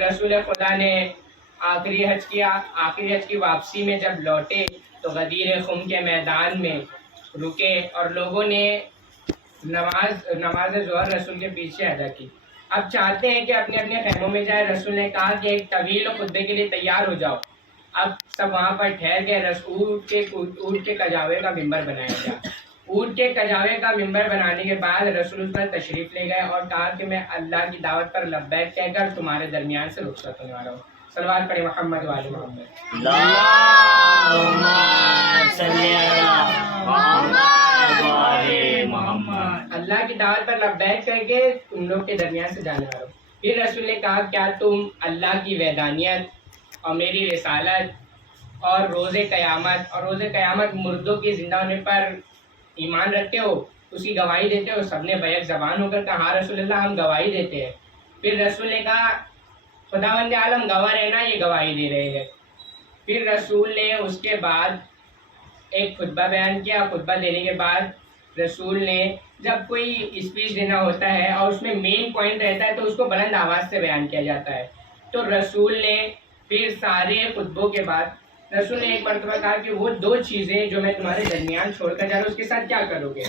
رسول خدا نے آخری حج کی واپسی میں جب لوٹے تو غدیر خم کے میدان میں رکے اور لوگوں نے نماز ظہر رسول کے پیچھے ادا کی. اب چاہتے ہیں کہ اپنے اپنے خیموں میں جائے. رسول نے کہا کہ ایک طویل خطبے کے لیے تیار ہو جاؤ. اب سب وہاں پر ٹھہر گئے. اونٹ کے کجاوے کا ممبر بنایا گیا. اونٹ کے کجاوے کا ممبر بنانے کے بعد رسول پر تشریف لے گئے اور کہا کہ میں اللہ کی دعوت پر لبیک کہہ کر تمہارے درمیان سے رخصت ہونے والا ہوں. صلوات پڑھیں محمد وآل محمد. اللہم صلی علی محمد. اللہ کی دعوت پر لبیک کہہ کے تم لوگ کے درمیان سے جانے والا ہوں. پھر رسول نے کہا کیا تم اللہ کی وحدانیت اور میری رسالت اور روز قیامت مردوں کے زندہ ہونے پر ایمان رکھتے ہو, اس کی گواہی دیتے ہو؟ سب نے بیک زبان ہو کر کہا ہاں رسول اللہ ہم گواہی دیتے ہیں. پھر رسول نے کہا خداوند عالم گواہ رہنا یہ گواہی دے رہے ہیں. پھر رسول نے اس کے بعد ایک خطبہ بیان کیا. خطبہ دینے کے بعد رسول نے جب کوئی اسپیچ دینا ہوتا ہے اور اس میں مین پوائنٹ رہتا ہے تو اس کو بلند آواز سے بیان کیا جاتا ہے. تو رسول نے پھر سارے خطبوں کے بعد رسول نے ایک مرتبہ کہا کہ وہ 2 چیزیں جو میں تمہارے درمیان چھوڑ کر جا رہا ہوں اس کے ساتھ کیا کرو گے؟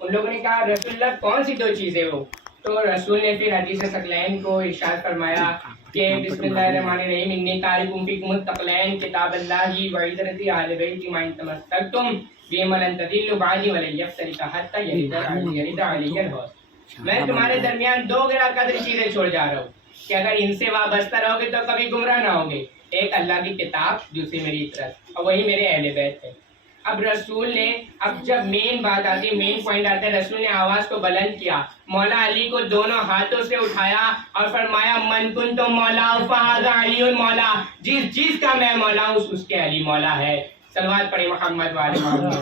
ان لوگوں نے کہا رسول اللہ کون سی 2 چیزیں ہو؟ تو رسول نے پھر حدیث ثقلین کو ارشاد فرمایا کہ بسم اللہ الرحمن الرحیم انی تارک فیکم الثقلین کتاب اللہ وعترتی اہل بیت ما ان تمسکتم بہما لن تضلوا بعدی ولن یفترق حتی یرد علی الحوض. میں تمہارے درمیان 2 گرا قدر چیزیں چھوڑ جا رہا ہوں کہ اگر ان سے وابستہ رہو گے تو کبھی گمراہ نہ ہوگے. ایک اللہ کی کتاب, دوسری میری اطاعت, اور وہی میرے اہل بیت ہے. اب رسول نے جب مین بات آتی ہے, مین پوائنٹ آتا ہے, رسول نے آواز کو بلند کیا, مولا علی کو دونوں ہاتھوں سے اٹھایا اور فرمایا من کنت مولا فہذا علی مولا. جس کا میں مولا ہوں اس کے علی مولا ہے. صلوات پڑھیں محمد وآل محمد.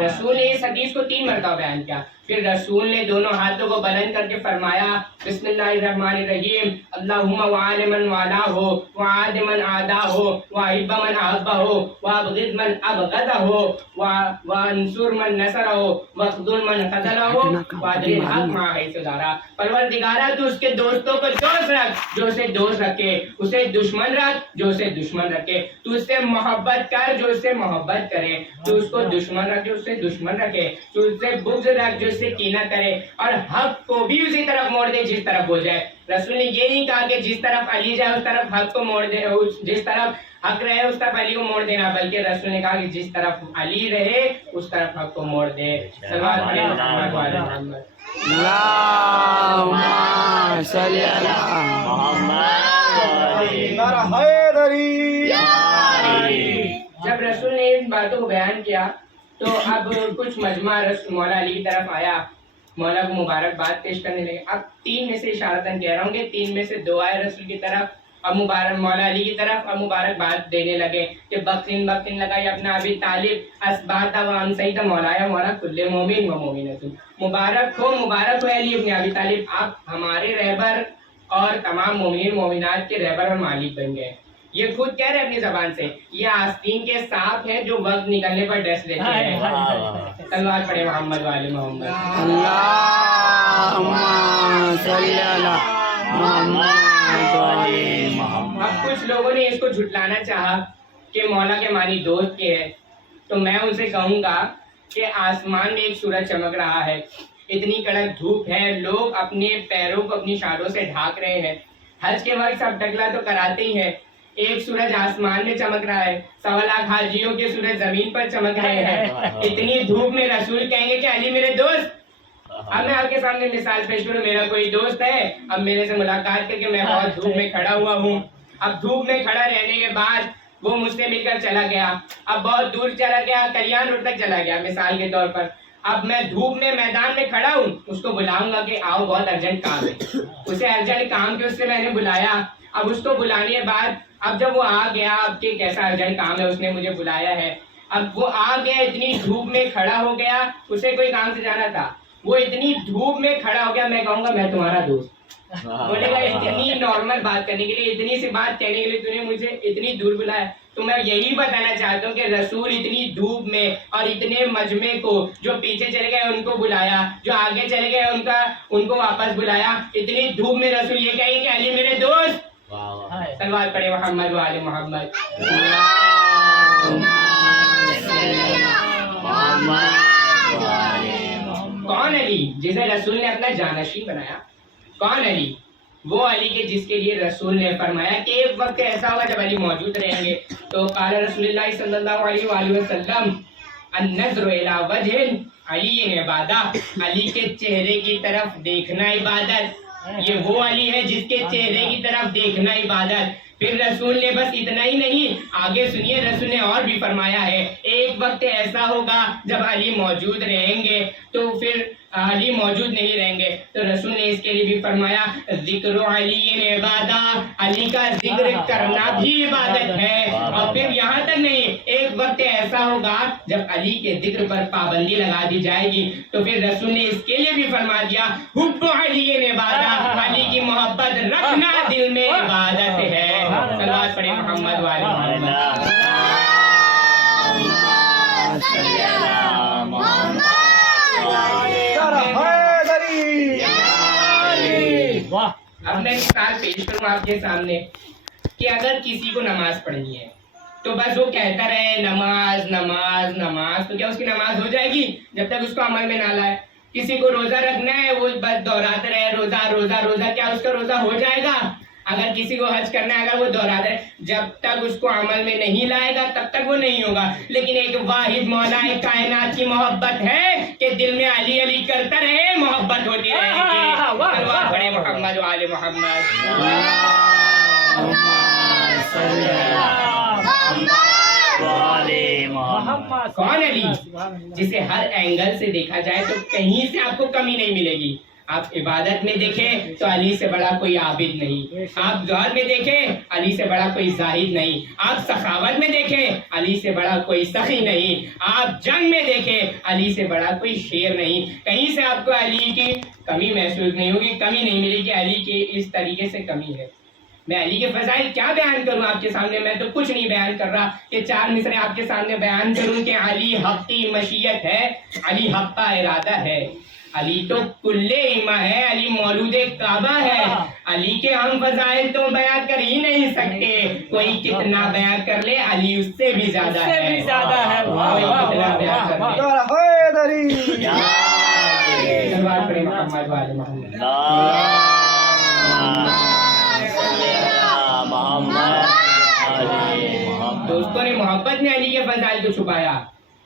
رسول نے اس حدیث کو 3 مرتبہ بیان کیا. پھر رسول نے دونوں ہاتھوں کو بلند کر کے فرمایا بسم اللہ الرحمن الرحیم اللہم وعال من والہ وعاد من عادہ واحب من احبہ وابغض من ابغضہ وانصر من نصرہ واخذل من خذلہ وادر الحق ما حیث دارا. پروردگارہ تو اس کے دوستوں کو دوست رکھ جو اسے دوست رکھے, اسے دشمن رکھ جو اسے دشمن رکھے, تو اس سے محبت کر جو اس سے محبت کرے, تو اس کو دشمن رکھ جو اس سے دشمن رکھے, تو اس سے بغض رکھ جو اس سے کینہ کرے, اور حق کو بھی اسی طرف موڑ دے جس طرف ہو جائے. رسول نے یہ نہیں کہا کہ جس طرف علی جائے اس طرف حق کو موڑ دے, جس طرف حق رہے اس طرف علی کو موڑ دینا, بلکہ رسول نے کہا کہ جس طرف علی رہے اس طرف حق کو موڑ دے. صلوات پڑھیں محمد وآل محمد. اللہم صلی علی محمد. جب رسول نے ان باتوں کو بیان کیا تو اب کچھ مجمع مولا علی کی طرف آیا, مولا کو مبارکباد پیش کرنے لگے. اب 3 میں سے اشارتاً کہہ رہا ہوں کہ 3 میں سے 2 آئے رسول کی طرف اور مولا علی کی طرف اور مبارکباد دینے لگے کہ بخشن لگائی اپنا ابی طالب اسباتا و امسیتا مولایا مولا کل مومن و مومنۃ. مبارک ہو علی ابن ابی طالب, آپ ہمارے رہبر اور تمام مومنین مومنات کے رہبر اور مالک بن گئے. یہ خود کہہ رہے اپنی زبان سے, یہ آستین کے سانپ ہیں جو وقت نکلنے پر ڈس لیتے ہیں. صلوات پڑھیں محمد وآل محمد. اللہم صلی علی محمد. اب کچھ لوگوں نے اس کو جھٹلانا چاہا کہ مولا کے معنی دوست کے ہے, تو میں ان سے کہوں گا کہ آسمان میں ایک سورج چمک رہا ہے, اتنی کڑک دھوپ ہے, لوگ اپنے پیروں کو اپنی شادوں سے ڈھانک رہے ہیں. حج کے وقت سب ٹکلا تو کراتے ہی ہیں. ایک سورج آسمان میں چمک رہا ہے, 1.25 لاکھ حاجیوں کے سورج زمین پر چمک رہے ہیں. اتنی دھوپ میں رسول کہیں گے کہ علی میرے دوست. اب میں آپ کے سامنے مثال پیش کروں, میرا کوئی دوست ہے, اب میرے سے ملاقات کر کے میں بہت دھوپ میں کھڑا ہوا ہوں. اب دھوپ میں کھڑا رہنے کے بعد وہ مجھ سے مل کر چلا گیا, اب بہت دور چلا گیا, کلیان روڈ تک چلا گیا مثال کے طور پر. اب میں دھوپ میں میدان میں کھڑا ہوں, اس کو بلاؤں گا کہ آؤ بہت ارجنٹ کام ہے. اسے ارجنٹ کام کے اس سے میں نے بلایا. اب اس کو بلانے کے بعد اب جب وہ آ گیا, اب کہ کیسا ارجنٹ کام ہے, اس نے مجھے بلایا ہے, اب وہ آ گیا, اتنی دھوپ میں کھڑا ہو گیا, اسے کوئی کام سے جانا تھا, وہ اتنی دھوپ میں کھڑا ہو گیا, میں کہوں گا میں تمہارا دوست. بولے گا اتنی نارمل بات کرنے کے لیے, اتنی سی بات کہنے کے لیے تو نے مجھے اتنی دور بلایا. تو میں یہی بتانا چاہتا ہوں کہ رسول اتنی دھوپ میں اور اتنے مجمع کو جو پیچھے چلے گئے ان کو بلایا، جو آگے چلے گئے ان کو واپس بلایا، اتنی دھوپ میں رسول یہ کہیں کہ علی میرے دوست، صلوات پڑھے محمد وآل محمد۔ کون علی جسے رسول نے اپنا جانشین بنایا؟ کون علی؟ وہ علی کے جس کے لیے رسول نے فرمایا کہ ایک وقت ایسا ہوگا جب علی موجود رہیں گے۔ تو قال رسول اللہ صلی اللہ علیہ وآلہ وسلم النظر الی وجہ علی عبادہ، علی کے چہرے کی طرف دیکھنا عبادت، یہ وہ علی ہے جس کے چہرے کی طرف دیکھنا عبادت۔ پھر رسول نے بس اتنا ہی نہیں، آگے سنیے رسول نے اور بھی فرمایا ہے، ایک وقت ایسا ہوگا جب علی موجود رہیں گے تو پھر علی موجود نہیں رہیں گے، تو رسول نے اس کے لیے بھی فرمایا ذکر علی عبادہ، علی کا ذکر کرنا بھی عبادت ہے۔ اور پھر یہاں تک نہیں، ایک وقت ایسا ہوگا جب علی کے ذکر پر پابندی لگا دی جائے گی، تو پھر رسول نے اس کے لیے بھی فرما دیا حب علی عبادہ، علی کی محبت رکھنا دل میں عبادت ہے۔ صلوات پڑھیں محمد وآل محمد۔ اب میں مثال پیش کروں آپ کے سامنے کہ اگر کسی کو نماز پڑھنی ہے تو بس وہ کہتا رہے نماز نماز نماز، تو کیا اس کی نماز ہو جائے گی جب تک اس کو عمل میں نہ لائے؟ کسی کو روزہ رکھنا ہے وہ بس دہراتے رہے روزہ روزہ روزہ، کیا اس کا روزہ ہو جائے گا؟ اگر کسی کو حج کرنا ہے، اگر وہ دہراتا ہے، جب تک اس کو عمل میں نہیں لائے گا تب تک وہ نہیں ہوگا۔ لیکن ایک واحد مولا کائنات کی محبت ہے کہ دل میں علی علی کرتا رہے، محبت ہوتی رہے گی۔ صلوات پڑھیں محمد وآل محمد۔ کون علی جسے ہر اینگل سے دیکھا جائے تو کہیں سے آپ کو کمی نہیں ملے گی؟ آپ عبادت میں دیکھیں تو علی سے بڑا کوئی عابد نہیں، آپ زہد میں دیکھیں علی سے بڑا کوئی زاہد نہیں، آپ سخاوت میں دیکھیں علی سے بڑا کوئی سخی نہیں، آپ جنگ میں دیکھیں علی سے بڑا کوئی شیر نہیں، کہیں سے آپ کو علی کی کمی محسوس نہیں ہوگی، کمی نہیں ملے کہ علی کی اس طریقے سے کمی ہے۔ میں علی کے فضائل کیا بیان کروں آپ کے سامنے؟ میں تو کچھ نہیں بیان کر رہا کہ چار مصرے آپ کے سامنے بیان کروں کہ علی حق کی مشیت ہے، علی حق کا ارادہ ہے، علی تو کل ایما ہے، علی مولود کعبہ ہے، علی کے ہم فضائل تو بیان کر ہی نہیں سکتے، کوئی کتنا بیان کر لے علی اس سے بھی زیادہ ہے، کوئی کتنا بیان کر لے۔ صلوات پڑھیں محمد وآل محمد۔ دوستوں نے محبت میں علی کے فضائل کو چھپایا،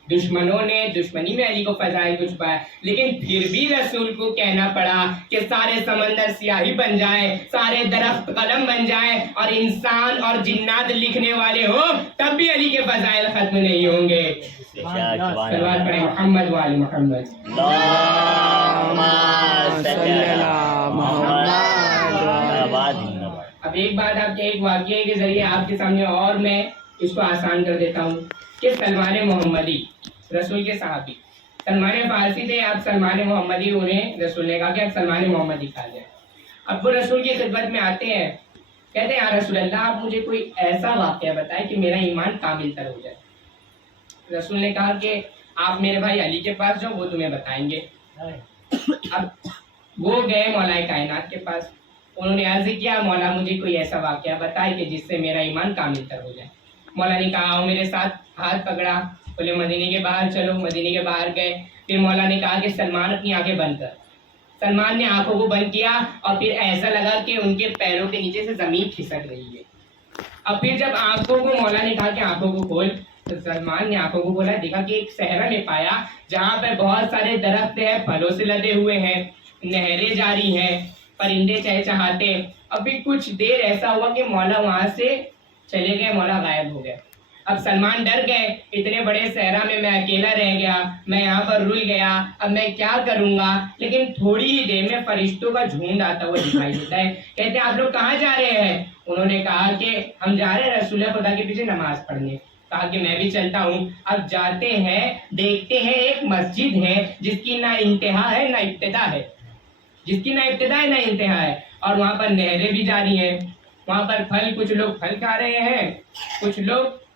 دشمنوں نے دشمنی میں علی کو فضائل کو چھپایا، لیکن پھر بھی رسول کو کہنا پڑا کہ سارے سمندر سیاہی بن جائیں، سارے درخت قلم بن جائیں اور انسان اور جنات لکھنے والے ہو، تب بھی علی کے فضائل ختم نہیں ہوں گے۔ صلوات پڑھیں محمد وآل محمد۔ اب ایک بات آپ کے ایک واقعے کے ذریعے آپ کے سامنے اور میں اس کو آسان کر دیتا ہوں کہ سلمان محمدی رسول کے صحابی، سلمان فارسی تھے، آپ سلمان محمدی، انہیں رسول نے کہا کہ آپ سلمان محمدی کہا جائے۔ اب وہ رسول کی خدمت میں آتے ہیں، کہتے ہیں یا رسول اللہ آپ مجھے کوئی ایسا واقعہ بتائیں کہ میرا ایمان کامل تر ہو جائے۔ رسول نے کہا کہ آپ میرے بھائی علی کے پاس جاؤ، وہ تمہیں بتائیں گے۔ اب وہ گئے مولا کائنات کے پاس، انہوں نے عرض کیا مولا مجھے کوئی ایسا واقعہ بتائے کہ جس سے میرا ایمان کامل تر ہو جائے۔ مولا نے کہا آؤ میرے ساتھ، ہاتھ پکڑا، بولے مدینے کے باہر چلو، مدینے کے باہر گئے۔ پھر مولا نے کہا کہ سلمان اپنی آنکھیں بند کر۔ سلمان نے آنکھوں کو بند کیا اور پھر ایسا لگا کہ ان کے پیروں کے نیچے سے زمین کھسک رہی ہے۔ اب پھر جب آنکھوں کو مولا نے کہا کہ آنکھوں کو کھول، تو سلمان نے آنکھوں کو کھولا، دیکھا کہ ایک صحرا میں پایا جہاں پہ بہت سارے درخت ہیں، پھلوں سے لدے ہوئے ہیں، نہریں جاری ہیں، پرندے چہچہاتے۔ ابھی کچھ دیر ایسا ہوا کہ مولا وہاں سے چلے گئے، مولا غائب ہو گئے۔ اب سلمان ڈر گئے، اتنے بڑے صحرا میں میں اکیلا رہ گیا، میں یہاں پر رل گیا، اب میں کیا کروں گا؟ لیکن تھوڑی ہی دیر میں فرشتوں کا جھنڈ آتا ہوا دکھائی دیتا ہے، کہتے ہیں آپ لوگ کہاں جا رہے ہیں؟ انہوں نے کہا کہ ہم جا رہے ہیں رسول خدا کے پیچھے نماز پڑھنے۔ کہا کہ میں بھی چلتا ہوں۔ اب جاتے ہیں، دیکھتے ہیں ایک مسجد ہے جس کی نہ انتہا ہے نہ ابتدا ہے، جس کی نہ ابتدا ہے نہ انتہا ہے، اور وہاں پر نہریں بھی جاری ہیں، وہاں پر پھل، کچھ لوگ پھل کھا رہے ہیں، کچھ لوگ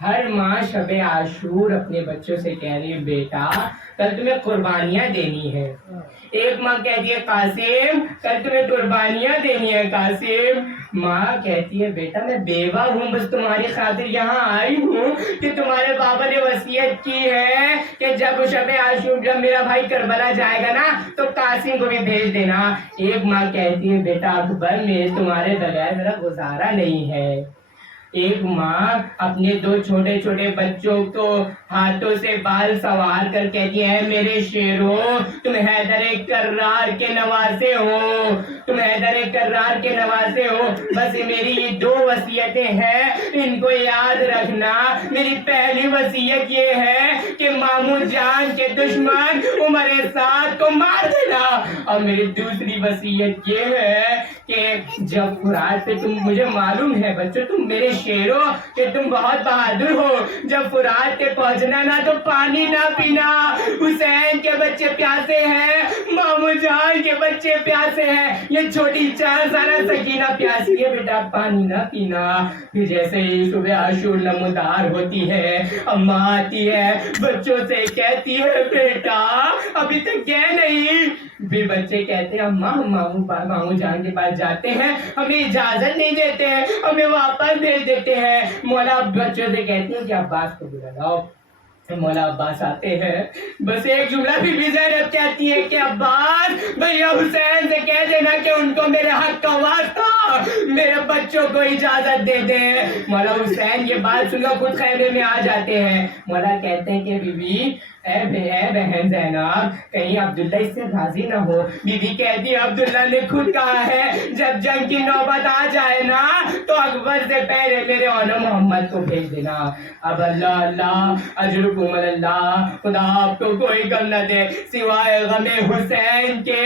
ہر ماں شب عاشور اپنے بچوں سے کہہ رہی ہے بیٹا کل تمہیں قربانیاں دینی ہے. ایک ماں کہتی ہے قاسم کل تمہیں قربانیاں دینی ہے قاسم. ماں کہتی ہے بیٹا میں بیوہ ہوں بس تمہاری خاطر یہاں آئی ہوں کہ تمہارے بابا نے وصیت کی ہے کہ جب شب عاشور جب میرا بھائی کربلا جائے گا نا تو قاسم کو بھی بھیج دینا. ایک ماں کہتی ہے بیٹا اکبر میں تمہارے بغیر میرا گزارا نہیں ہے. ایک ماں اپنے 2 چھوٹے چھوٹے بچوں کو ہاتھوں سے بال سوار کر کہتی ہے میرے شیرو تم حیدر کرار کے نواسے ہو تم حیدر کرار کے نواسے ہو بس میری یہ 2 وصیتیں ہیں ان کو یاد رکھنا. میری پہلی وصیت یہ ہے کہ ماموں جان کے دشمن عمر سعد کو مار دینا اور میری دوسری وصیت یہ ہے کہ جب فرات پہ تم مجھے معلوم ہے بچوں تم میرے شیرو کہ تم بہت بہادر ہو جب فرات پہ پہنچنا نا تو پانی نہ پینا. حسین کے بچے پیاسے ہیں ماموں جان کے بچے پیاسے ہیں یہ چھوٹی 4 سالہ سکینہ پیاسی ہے بیٹا پانی نہ پینا. پھر جیسے ہی صبح عاشور نمودار ہوتی ہے اماں آتی ہے بچوں سے کہتی ہے بیٹا ابھی تک گئے نہیں. پھر بچے کہتے ہیں اماں ہم ماموں جان کے پاس جاتے ہیں ہمیں اجازت نہیں دیتے ہیں ہمیں واپس بھیج دیتے ہیں. مولا بچوں سے کہتے ہیں کہ عباس کو بلا لاؤ. مولا عباس آتے ہیں بس ایک جملہ بی بی زینب کہتی ہے کہ عباس بھیا حسین سے کہہ دینا کہ ان کو میرے حق کا واسطہ میرے بچوں کو اجازت دے دے. مولا حسین یہ بات سن کر خود خیمے میں آ جاتے ہیں. مولا کہتے ہیں کہ بی بی اے بہن زینب کہیں عبداللہ اس سے راضی نہ ہو. بی بی کہتی ہے عبداللہ نے خود کہا ہے جب جنگ کی نوبت آ جائے نا تو اکبر سے پہلے میرے اونو محمد کو بھیج دینا. اب اللہ اللہ اجرکم اللہ خدا آپ کو کوئی غم نہ دے سوائے غم حسین کے.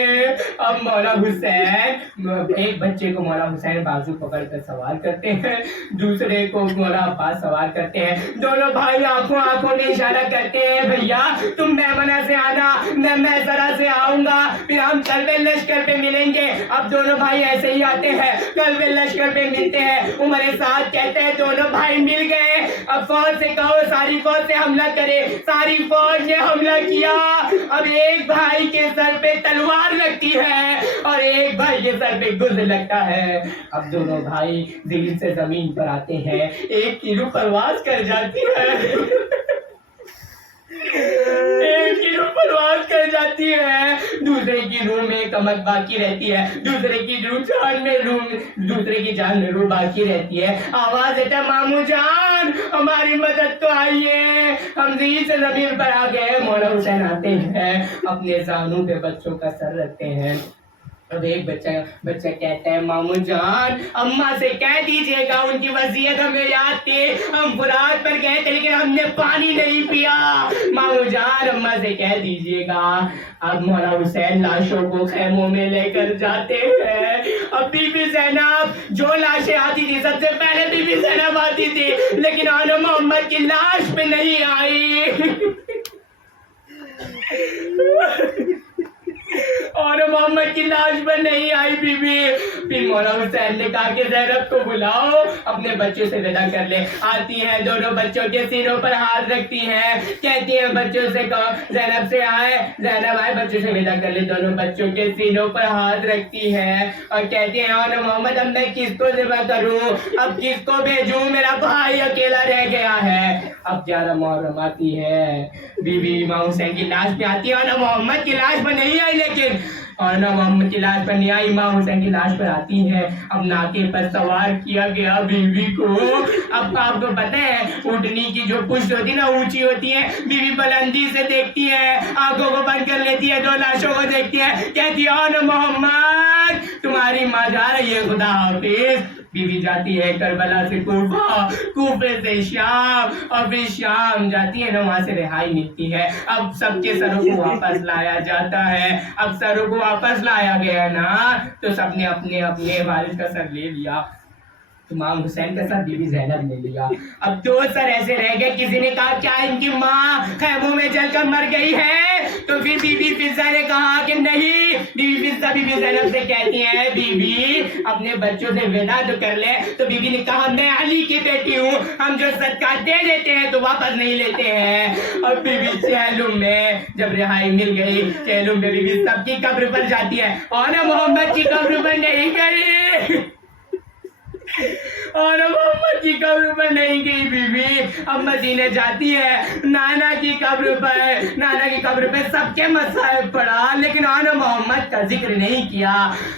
اب مولا حسین ایک بچے کو مولا حسین بازو پکڑ کر سوار کرتے ہیں دوسرے کو مولا عباس سوار کرتے ہیں. دونوں بھائی آنکھوں میں اشارہ کرتے ہیں بھیا تم میمنہ سے آنا میں میسرہ سے آؤں گا پھر ہم قلب لشکر پہ ملیں گے. اب دونوں بھائی ایسے ہی آتے ہیں قلب لشکر پہ ملتے ہیں. عمر سعد کہتے ہیں دونوں بھائی مل گئے اب فوج سے کہو ساری فوج سے حملہ کرے. ساری فوج نے حملہ کیا. اب ایک بھائی کے سر پہ تلوار لگتی ہے اور ایک بھائی کے سر پہ گرز لگتا ہے. اب دونوں بھائی دل سے زمین پر آتے ہیں ایک کی روح پرواز کر جاتی ہے ایک کی روح پرواز کر جاتی ہے دوسرے کی روح میں کمک باقی رہتی ہے دوسرے کی جان میں روح باقی رہتی ہے. آواز دیتا ماموں جان ہماری مدد تو آئیے ہم زمین سے زمین پر آ گئے. مولا حسین آتے ہیں اپنے زانوں پہ بچوں کا سر رکھتے ہیں. اب ایک بچہ کہتا ہے ماموں جان اماں سے کہہ دیجئے گا ان کی وصیت ہمیں یاد تھی ہم فرات پر گئے تھے لیکن ہم نے پانی نہیں پیا. ماموں جان اماں سے کہہ دیجئے گا. اب مولا حسین لاشوں کو خیموں میں لے کر جاتے ہیں. اب بی بی زینب جو لاشیں آتی تھی سب سے پہلے بی بی زینب آتی تھی لیکن آنو محمد کی لاش پہ نہیں آئی اور محمد کی لاش پر نہیں آئی بی بی. پھر مولا حسین نے کہا کہ زینب کو بلاؤ اپنے بچوں سے ودا کر لے. آتی ہیں دونوں بچوں کے سینوں پر ہاتھ رکھتی ہیں کہتی ہیں بچوں سے کہو زینب آئے بچوں سے ودا کر لے. دونوں بچوں کے سینوں پر ہاتھ رکھتی ہیں اور کہتی ہیں اور محمد اب میں کس کو ذبح کروں اب کس کو بھیجوں میرا بھائی اکیلا رہ گیا ہے. اب 11 محرم آتی ہے بی بی امام حسین کی لاش پہ آتی ہے اور محمد کی لاش پر نہیں آئی لیکن اور محمد کی لاش پر نہیں آئی امام حسین کی لاش پر آتی ہے. اب ناکے پر سوار کیا گیا بیوی کو. اب آپ کو پتہ ہے اونٹنی کی جو پشت ہوتی ہے نا اونچی ہوتی ہے بیوی بلندی سے دیکھتی ہے آنکھوں کو بند کر لیتی ہے 2 لاشوں کو دیکھتی ہے کہتی ہے اور محمد تمہاری ماں جا رہی ہے خدا حافظ. بیوی جاتی ہے کربلا سے کوفہ کوفے سے شام اور پھر شام جاتی ہے نا وہاں سے رہائی ملتی ہے. اب سب کے سروں کو واپس لایا جاتا ہے. اب سروں کو واپس لایا گیا نا تو سب نے اپنے والد کا سر لے لیا. امام حسین کا ساتھ بی بی زینب نے لیا. اب 2 سر ایسے رہ گئے. کسی نے کہا کیا ان کی ماں خیموں میں جل کر مر گئی ہے؟ تو پھر بی بی فضہ نے کہا کہ نہیں. Be be Fizza be be زینب سے کہتی ہیں بی بی اپنے بچوں سے ودا تو کر لے. تو بی بی نے کہا میں علی کی بیٹی ہوں, ہم جو صدقہ دے دیتے ہیں تو واپس نہیں لیتے ہیں. اور بی بی چہلم میں جب رہائی مل گئی, چہلم میں بی بی سب کی قبر پر جاتی ہے اور محمد کی قبر پر نہیں گئی. اور محمد کی قبر پر نہیں گئی بی بی. اب مدینے جاتی ہے نانا کی قبر پر. نانا کی قبر پہ سب کے مصائب پڑھا لیکن آنا محمد کا ذکر نہیں کیا.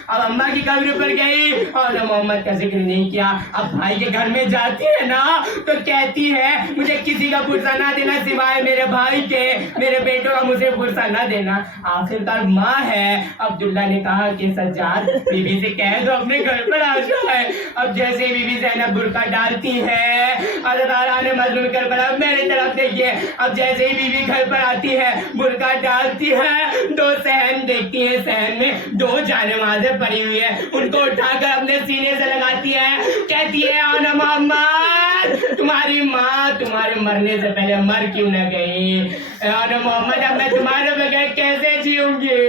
اب اماں کی قبر پر گئی اور محمد کا ذکر نہیں کیا. اب بھائی کے گھر میں جاتی ہے نا تو کہتی ہے مجھے کسی کا پرسہ نہ دینا سوائے میرے بھائی کے, میرے بیٹوں کا مجھے پرسہ نہ دینا. آخرکار ماں ہے. عبداللہ نے کہا کہ سجاد بی بی سے کہہ دو اپنے گھر پر آ جائے. اب جیسے بی بی زینب برقع ڈالتی ہے اللہ تعالیٰ نے مظلوم کربلا میری طرف دیکھیے. اب جیسے ہی بی بی گھر پر آتی ہے برقع ڈالتی ہے 2 صحن دیکھتی ہے. صحن میں 2 جانمازیں پڑی ہوئی ہیں. ان کو اٹھا کر اپنے سینے سے لگاتی ہے. کہتی ہے آنا محمد تمہاری ماں تمہارے مرنے سے پہلے مر کیوں نہ گئی؟ آنا محمد اب میں تمہارے بغیر کیسے جیوں گی؟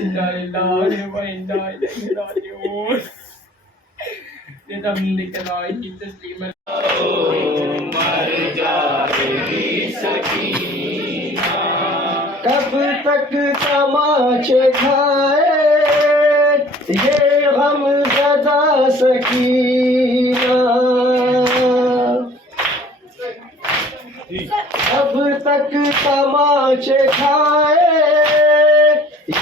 انا للہ و انا الیہ راجعون. کب تک تماچے کھائے یہ غم زدہ سکینہ, کب تک تماچے کھائے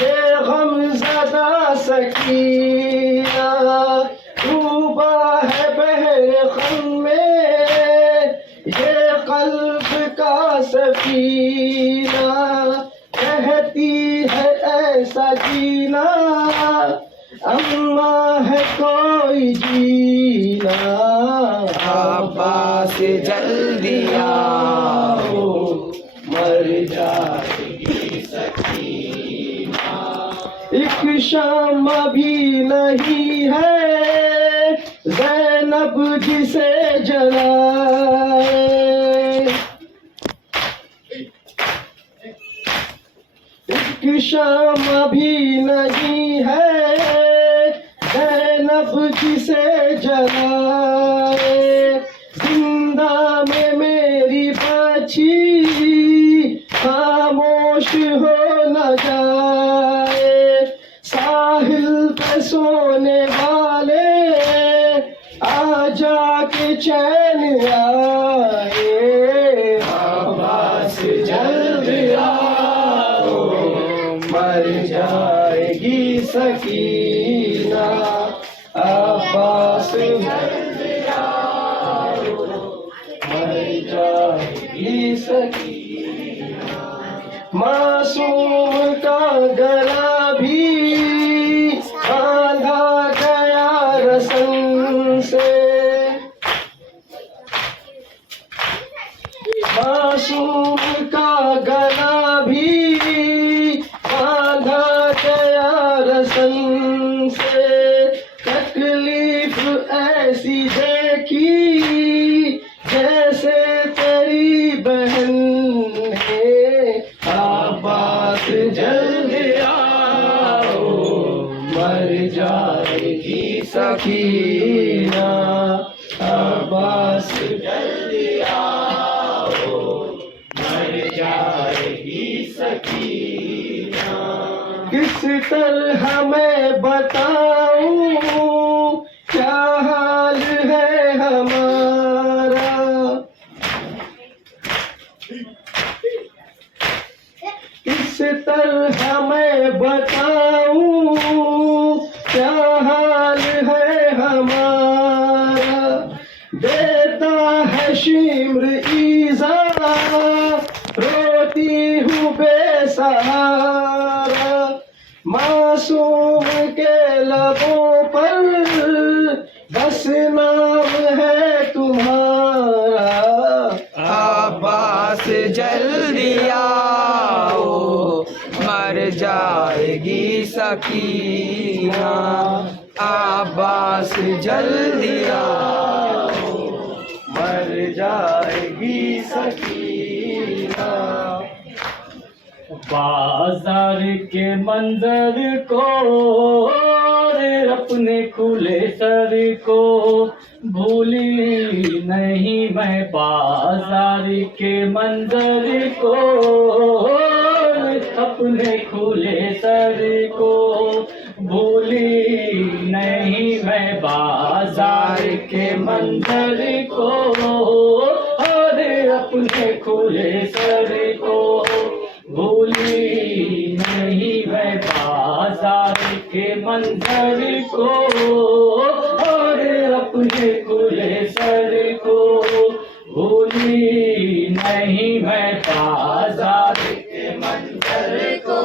یہ غم زدہ سکینہ. ڈوبا ہے بحر غم میں یہ قلب کا سفینہ. کہتی ہے ایسا جینا اما ہے کوئی جینا. عباس جلدی آؤ مر جائے گی سکینہ. ایک شمع بھی نہیں ہے زینب جسے جلائے. ایک شمع بھی نہیں ہے زینب جسے جلائے. زندہ میں میری بچی خاموش ہو نہ جائے. ساحل پہ سونے والے آ جا کے چین آئے. عباس جلد آؤ مر جائے گی سکینہ. عباس جلد آؤ مر جائے گی سکینہ. معصوم کا گلا بھی باندھا گیا رسن سے. معصوم کا گلا بھی باندھا گیا رسن سے. تکلیف ایسی دیکھی جیسے تیری بہن ہے. عباس جلد آؤ مر جائے گی سکینہ. عباس جلد آؤ مر جائے گی سکینہ. کس طرح میں بتاؤں کیا حال ہے ہمارا. کس طرح میں بتاؤں کیا حال ہے ہمارا. دیتا ہے شمر ایزا روتی ہوں بے سہارا. معصوم کے لبوں پر بس نام ہے تمہارا. عباس جلدی آؤ مر جائے گی سکینہ. عباس جلدی آؤ، مر جائے گی سکینہ۔ بازار کے منظر کو اور اپنے کھلے سر کو بھولی نہیں میں، بازار کے منظر کو اور اپنے کھلے سر کو بھولی نہیں میں، بازار کے منظر کو اور اپنے کھلے سر کو بھولی نہیں میں، بازار کے منظر کو اور اپنے کھلے سر کو بھولی نہیں میں، بازار کے منظر کو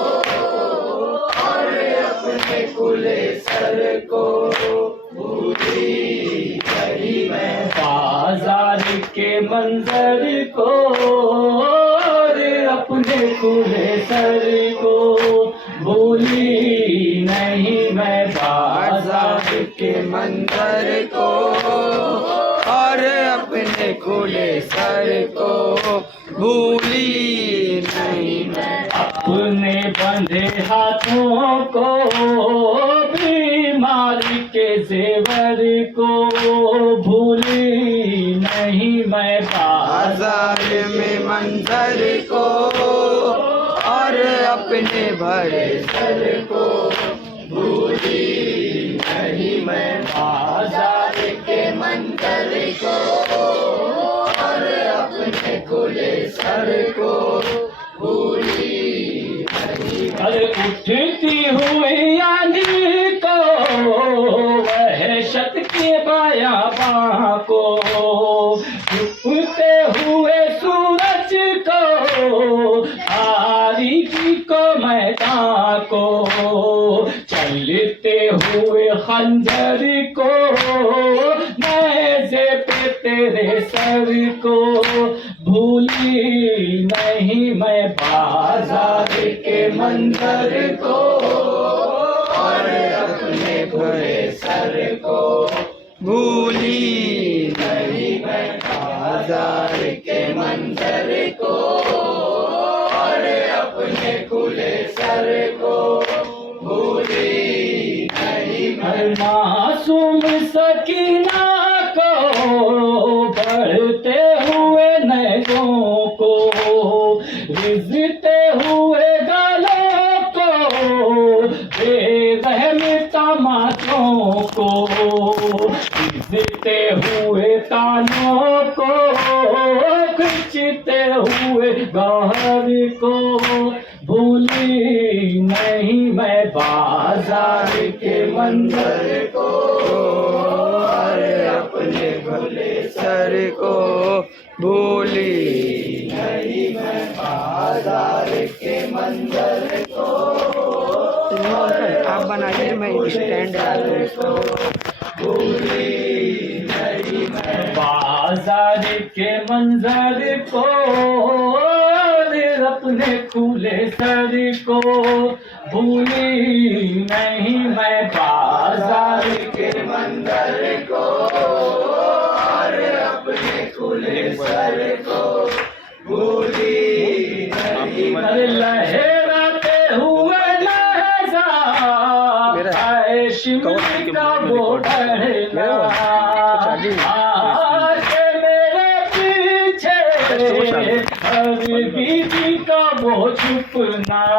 اور اپنے کھلے سر کو بھولی نہیں میں، بازار کے منظر کو اور اپنے کھلے سر کو بھولی نہیں میں، بازار کے منظر کو اور اپنے کھلے سر کو بھولی نہیں میں، اپنے بندھے ہاتھوں کو بیماری کے زیور کو بھولی نہیں میں، بازار میں منظر کو اور اپنے بھرے سر کو بھولی نہیں میں، بازار کے منظر کو اور اپنے کھلے سر کو بھولی نہیں میں، ارے اٹھتی ہوئی آندھی کو وحشت کے بیاباں کو، ڈوبتے ہوئے سورج کو تاریکی کو میدان کو، چلتے ہوئے خنجر کو نیزے پہ تیرے سر کو بھولی نہیں میں، بازار کے منظر کو اور اپنے بھرے سر کو بھولی نہیں میں، بازار کے منظر کو اور اپنے کھلے سر کو بھولی نہیں میں، معصوم سکینہ کو بڑھتے ہوئے نیزوں کو رزتے ہوئے گالوں کو بے رحم تماشوں کو رزتے ہوئے تانوں کو کھچتے ہوئے گوہر کو بھولی نہیں میں، بازار کے منظر کو اور اپنے بھلے سر کو بھولی نہیں میں، بازار کے منظر کو آپ بنائیے، میں اسٹینڈ بھولی نہیں میں، بازار کے منظر کو اور اپنے کھلے سر کو بھولی نہیں میں، بازار کے منظر کو اور اپنے کھلے سر کو بھولی نہیں میں، لہراتے ہوئے لہذا اے شملی کا وہ ڈھلنا آگے میرے پیچھے ہر بیوی کا وہ چھپنا۔